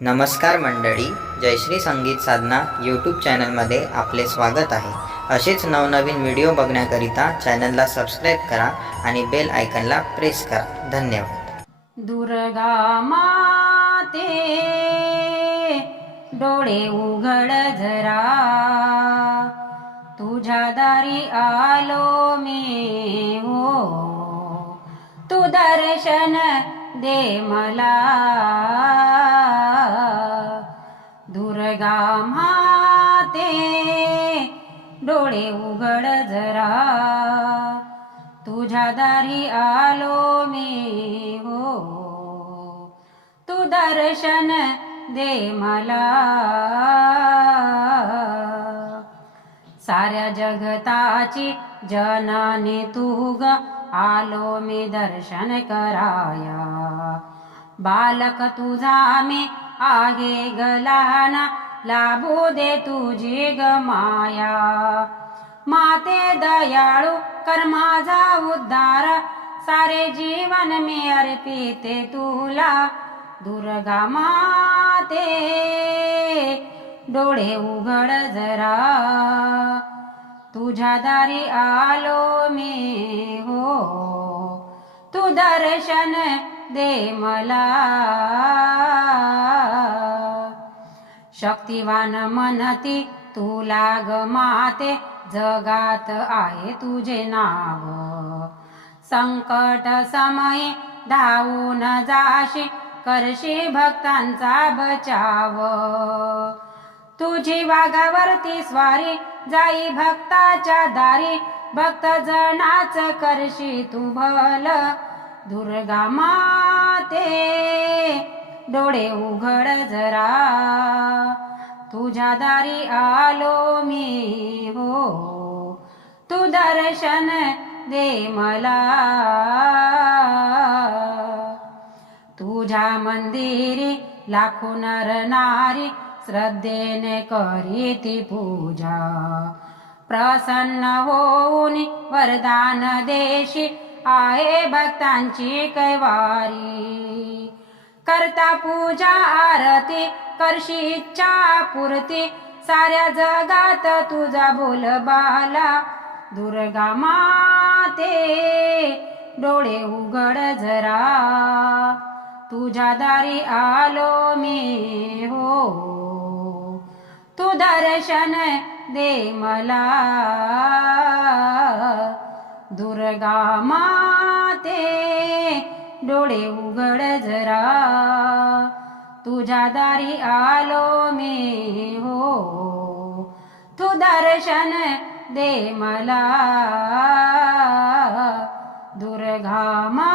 नमस्कार मंडळी जयश्री संगीत साधना यूट्यूब चॅनलमध्ये आपले स्वागत आहे. असेच नवनवीन व्हिडिओ बघण्याकरिता चॅनलला सबस्क्राईब करा आणि बेल आयकनला प्रेस करा. धन्यवाद. दुर्गा माते डोळे उघड जरा. तुझ्या दारी आलो मी हो. तू दर्शन दे मला. दुर्गा माते डोळे उघड जरा. तुझ्या दारी आलो मी हो. तू दर्शन दे मला. साऱ्या जगताची जनाने तू ग आलो मी दर्शन कराया. बालक तुझा मी आहे गलाना लाभू दे तुझी ग माया. माते दयाळू कर माझा उद्धार. सारे जीवन मी अर्पिते तुला दुर्गा माते. डोळे उघड जरा. तुझ्या दारी आलो मी हो. दर्शन दे मला. शक्तिवान मनती तू लाग माते जगात आहे तुझे नाव. संकट समयी धावून जाशी करशी भक्तांचा बचाव. तुझी वाघावरती स्वारी जाई भक्ताच्या दारी भक्त जनाच करशी तू भल. दुर्गा माते डोळे उघड जरा. तुझ्या दारी आलो मी हो. तू दर्शन दे मला. तुझ्या मंदिरी लाखो नर नारी श्रद्धेने करीती पूजा. प्रसन्न होऊन वरदान देशी आहे भक्तांची कैवारी. करता पूजा आरती करशी इच्छा पूर्ती. साऱ्या जगात तुझा बोल बाला. दुर्गा माते डोळे उघड जरा. तुझ्या दारी आलो मी हो, हो. तू दर्शन दे मला. दुर्गा माते डोळे उघड जरा. तुझ्या दारी आलो मी हो. तू दर्शन दे मला. दुर्गा मा